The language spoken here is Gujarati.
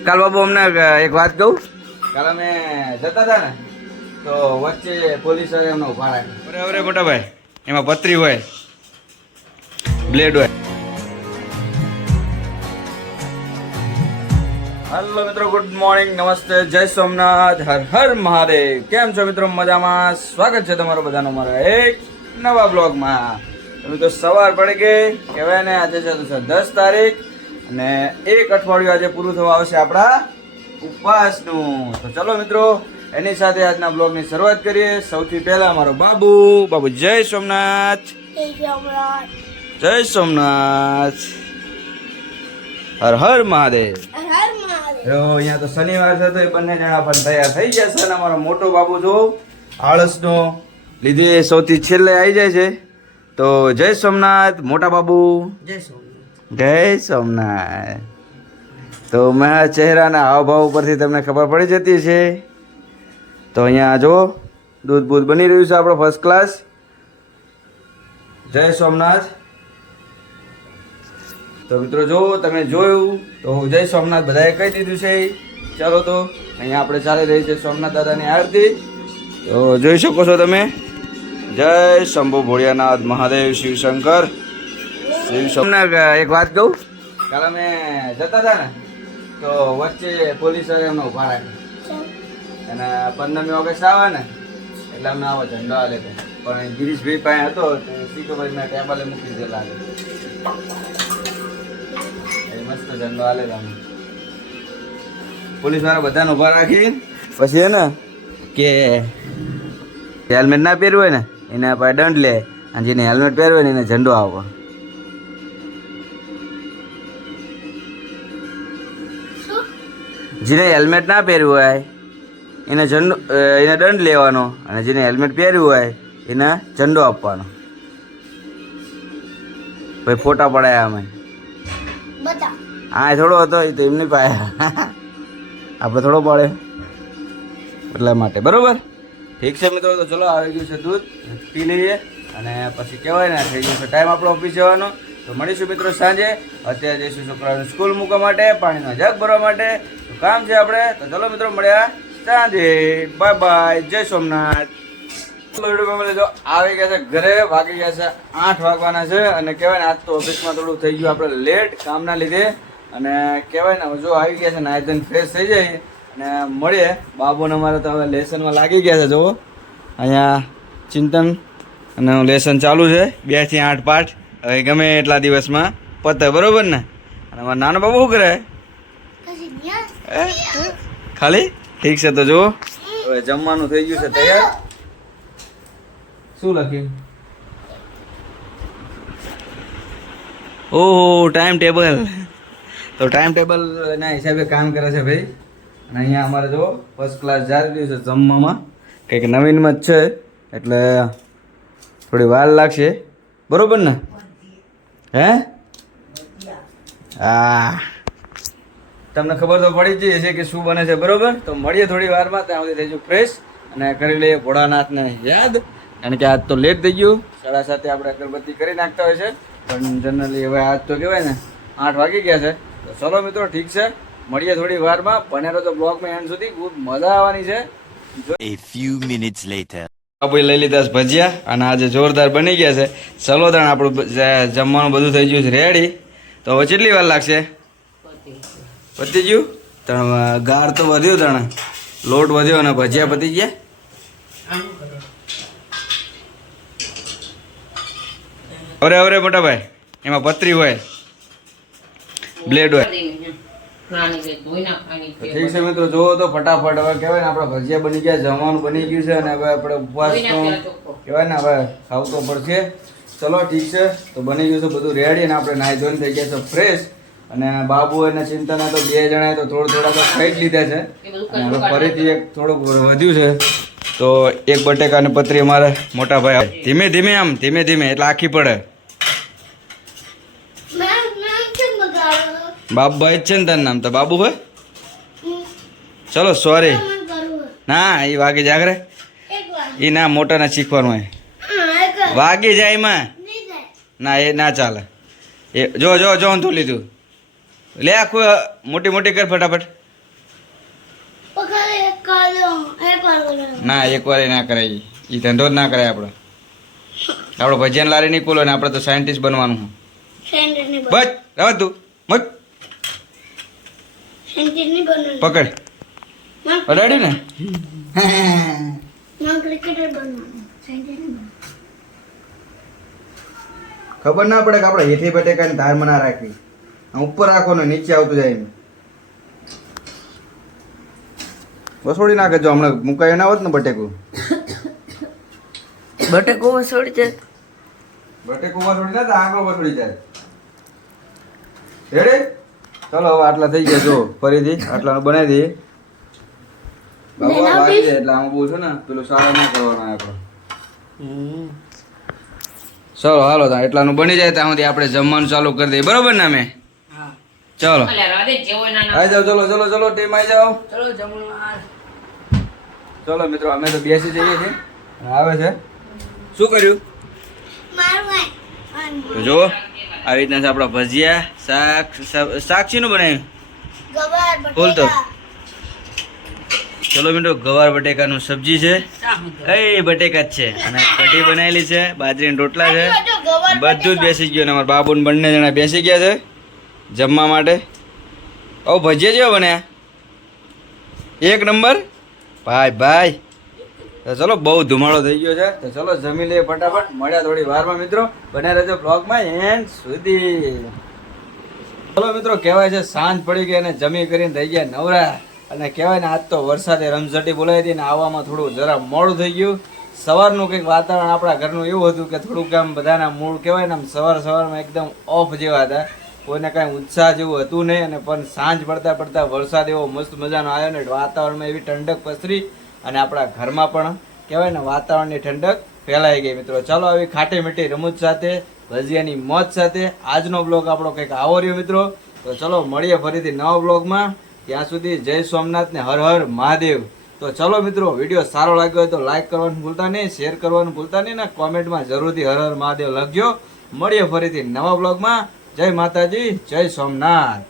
કાલ બાબુ અમને એક વાત કહું. કાલ અમે જતા હતા ને તો વચ્ચે પોલીસ વાળા અમને ઉભા રાખ્યા. બરાબર મોટા ભાઈ, એમાં પતરી હોય, બ્લેડ હોય. હલો મિત્રો, ગુડ મોર્નિંગ, નમસ્તે, જય સોમનાથ, હર હર મહાદેવ. કેમ છો મિત્રો? મજામાં? સ્વાગત છે તમારું બધાનું મારા એક નવા બ્લોગમાં. તો સવાર પડી ગઈ કહેવાય ને. આજે છે 10 તારીખ અને એક અઠવાડિયું આજે પૂરું થવા આવશે આપણા ઉપવાસનું. તો ચલો મિત્રો, એની સાથે આજના બ્લોગની શરૂઆત કરીએ. સૌથી પહેલા મારો બાબુ. જય સોમનાથ. જય સોમનાથ, હર હર મહાદેવ. અહીંયા તો શનિવાર છે તો એ બંને જણા પણ તૈયાર થઈ ગયા છે. અને અમારો મોટો બાબુ જો આળસનો લીધે સૌથી છેલ્લે આવી જાય છે. તો જય સોમનાથ મોટા બાબુ. જય સોમનાથ. જય સોમનાથ. તો મારા ચહેરાના હાવભાવ ઉપરથી તમને ખબર પડી જતી છે. તો અહીંયા જો દૂધ બૂધ બની રહ્યું છે આપણો ફર્સ્ટ ક્લાસ. જય સોમનાથ. તો મિત્રો જો તમે જોયું તો જય સોમનાથ બધાએ કહી દીધું છે. ચાલો તો અહીંયા આપણે ચાલી રહી છે સોમનાથ દાદાની આરતી. તો જોઈ શકો છો તમે. જય શંભુ ભોળિયાનાથ મહાદેવ શિવશંકર. સોમનાથ એક વાત કહું. કાલ અમે જતા હતા ને તો વચ્ચે પોલીસ વાળા અમને ઉભા રાખ્યા. અને 15મી ઓગસ્ટ આવે ને એટલે અમને આવો ઝંડો આલે છે. પણ ગિરીશભાઈ પાસે હતો તો શીખોભાઈ મેં ટેબલે મૂકી દીધેલા છે. મસ્ત ઝંડો આલે તમે. પોલીસ વાળા બધાને ઉભા રાખી પછી હે ને કે હેલ્મેટ ના પહેર્યું હોય ને એના પાસે દંડ લે, અને જેને હેલ્મેટ પહેર્યું હોય ને એને ઝંડો આપો. જેને હેલ્મેટ ના પહેર્યું હોય એને ઝંડો, એને દંડ લેવાનો, અને જેને હેલ્મેટ પહેર્યું હોય એને ઝંડો આપવાનો. ભાઈ ફોટા પડાયા અમે. હા થોડો હતો એ તો એમની પાસે, આપણે થોડો પડે એટલા માટે. બરોબર, ઠીક છે મિત્રો. તો ચલો આવી ગયું છે દૂધ, પી લઈએ અને પછી કહેવાય ને થઈ ગયું છે ટાઈમ આપણો ઓફિસ જવાનો. તો મળીશું મિત્રો સાંજે. અત્યારે જઈશું છોકરાઓને સ્કૂલ મૂકવા માટે, પાણીનો જગ ભરવા માટે. તો કામ છે આપણે. તો ચલો મિત્રો મળ્યા સાંજે. Bye bye. જય સોમનાથ. જો આવી ગયા છે ઘરે. વાગી ગયા છે 8 વાગવાના છે. અને કહેવાય ને આજ તો ઓફિસમાં થોડું થઈ ગયું આપણે લેટ કામના લીધે. અને કહેવાય ને જો આવી ગયા છે ને આયોજન ફ્રેશ થઈ જાય અને મળીએ. બાબુને અમારે તો હવે લેસનમાં લાગી ગયા છે. જુઓ અહીંયા ચિંતન અને લેસન ચાલુ છે. 2 થી 8 પાઠ. હવે ગમે એટલા દિવસમાં પતે. બરોબર ને? અને અમારા નાનો બાબુ શું કરે? ખાલી ઠીક છે. તો જુઓ હવે જમવાનું થઈ ગયું છે તૈયાર. શું લખ્યું? ઓહો, ટાઈમ ટેબલ. તો ટાઈમ ટેબલ ના હિસાબે કામ કરે છે ભાઈ. અને અહીંયા અમારે જો ફર્સ્ટ ક્લાસ જારી રહ્યું છે જમવામાં. કંઈક નવીનમાં જ છે એટલે થોડી વાર લાગશે. બરોબર ને? હે હા, તમને ખબર તો પડી જ છે કે શું બને છે. બરોબર, તો મળીએ થોડી વારમાં. ત્યાં સુધી થઈ જવું ફ્રેશ અને કરી લઈએ ભોળાનાથને યાદ. કારણ કે આજ તો લેટ થઈ ગયું. 7:30 આપણે અગરબત્તી કરી નાખતા હોય છે, પણ જનરલી હવે આજ તો કહેવાય ને 8 વાગી ગયા છે. તો ચલો મિત્રો, ઠીક છે, મળીએ થોડી વારમાં. બન્યા તો બ્લોગમાં એન્ડ સુધી, ખૂબ મજા આવવાની છે. A few minutes later. આપણે લઈ લીધા છે ભજીયા અને આજે જોરદાર બની ગયા છે. ચલો તાણ આપણું જમવાનું બધું થઈ ગયું છે રેડી. તો હવે કેટલી વાર લાગશે? પતી ગયું. તણ ગાર તો વધ્યો, તણ લોટ વધ્યો અને ભજીયા પતી ગયા. અરે અરે મોટા ભાઈ, એમાં પતરી હોય, બ્લેડ હોય. ઠીક છે મિત્રો, જોવો તો ફટાફટ. હવે કહેવાય ને આપણા ભજીયા બની ગયા, જમવાનું બની ગયું છે. અને હવે આપણે ઉપવાસનો કહેવાય ને હવે ખાવું તો પડશે. ચલો ઠીક છે, તો બની ગયું છે બધું રેડી. અને આપણે નાહી ધોઈને થઈ ગયા છે ફ્રેશ. અને બાબુ અને ચિંતના તો 2 જણાએ તો થોડા તો ખાઈ જ લીધા છે. અને હવે ફરીથી એક થોડુંક વધ્યું છે. તો એક બટેકાની પતરી અમારે મોટા ભાઈ ધીમે ધીમે આમ ધીમે ધીમે એટલે આખી પડે. બાબુભાઈ જ છે ને તારું નામ? તો બાબુ હોય. ચલો સોરી. ના એ વાગી જાગરે. એ ના મોટાને શીખવાનું હોય. વાગી જાય એમાં ના, એ ના ચાલે. એ જો જો જો ધોઈ લીધું. લે આખું મોટી મોટી કર ફટાફટ. ના એકવાર ના કરાય એ ધંધો જ ના કરાય આપણે ભજીયાની લારી નહીં ખોલો ને આપણે તો સાયન્ટિસ્ટ બનવાનું બસ રવા તું મત પકડ અડાડ્યું ને ખબર ના પડે કે આપણે હેઠી બટેકાની ધારમાં ના રાખવી ઉપર રાખો ને નીચે આવતું જાય એમ વસોડી નાખે જો હમણાં મુકાયું ના હોત ને બટેકું બટેકો વસોડી જાય બટેકું વસોડી ના તો આગળ વસોડી જાય રેડી ચલો હવે આટલા થઈ ગયા જો ફરીથી આટલાનું બનાવી દઈએ બાબા વાગી જાય એટલે આમાં બહુ છે ને પેલું સારા ના કરવાના આપણે ચલો હાલો ત્યાં એટલાનું બની જાય ત્યાં સુધી આપણે જમવાનું ચાલુ કરી દઈએ બરોબર ને અમે ચલો આવી જાઓ ચલો ચલો ચલો ટીમ આવી જાઓ ચલો મિત્રો અમે તો બેસી જઈએ છીએ આવે છે શું કર્યું તો જો આવી રીતના છે આપણા ભજીયા શાક શીનું બનાવ્યું બોલ તો ચલો મિત્રો ગવાર બટેકાનું સબ્જી છે એ બટેકા જ છે અને કઢી બનાવેલી છે બાજરીના રોટલા છે બધું જ બેસી ગયું અને અમારા બાબુ ને બંને જણા બેસી ગયા છે જમવા માટે ઓ ભજીયા જેવા બન્યા એક નંબર ભાઈ ભાઈ તો ચલો બહુ ધુમાડો થઈ ગયો છે તો ચલો જમી લઈએ ફટાફટ મળ્યા થોડી વારમાં મિત્રો બન્યા રહેજો બ્લોગમાં એન્ડ સુધી ચલો મિત્રો કહેવાય છે સાંજ પડી ગઈ અને જમી કરીને થઈ ગયા નવરા અને કહેવાય ને આજ તો વરસાદે રમઝટી બોલાવી હતી ને આવવામાં થોડું જરા મોડું થઈ ગયું સવારનું કંઈક વાતાવરણ આપણા ઘરનું એવું હતું કે થોડુંક આમ બધાના મૂળ કહેવાય ને આમ સવારમાં એકદમ ઓફ જેવા હતા કોઈને કાંઈ ઉત્સાહ જેવું હતું નહીં અને પણ સાંજ પડતા પડતા વરસાદ એવો મસ્ત મજાનો આવ્યો ને વાતાવરણમાં એવી ઠંડક પસરી અને આપણા ઘરમાં પણ કહેવાય ને વાતાવરણની ઠંડક ફેલાઈ ગઈ મિત્રો ચાલો આવી ખાટી મીઠી રમૂજ સાથે ભજીયાની મોજ સાથે આજનો બ્લોગ આપણો કંઈક આવો રહ્યો મિત્રો તો ચલો મળીએ ફરીથી નવા બ્લોગમાં ત્યાં સુધી જય સોમનાથ ને હર હર મહાદેવ તો ચલો મિત્રો વિડીયો સારો લાગ્યો હોય તો લાઈક કરવાનું ભૂલતા નહીં શેર કરવાનું ભૂલતા નહીં ને કોમેન્ટમાં જરૂરથી હર હર મહાદેવ લખજો મળીએ ફરીથી નવા બ્લોગમાં જય માતાજી જય સોમનાથ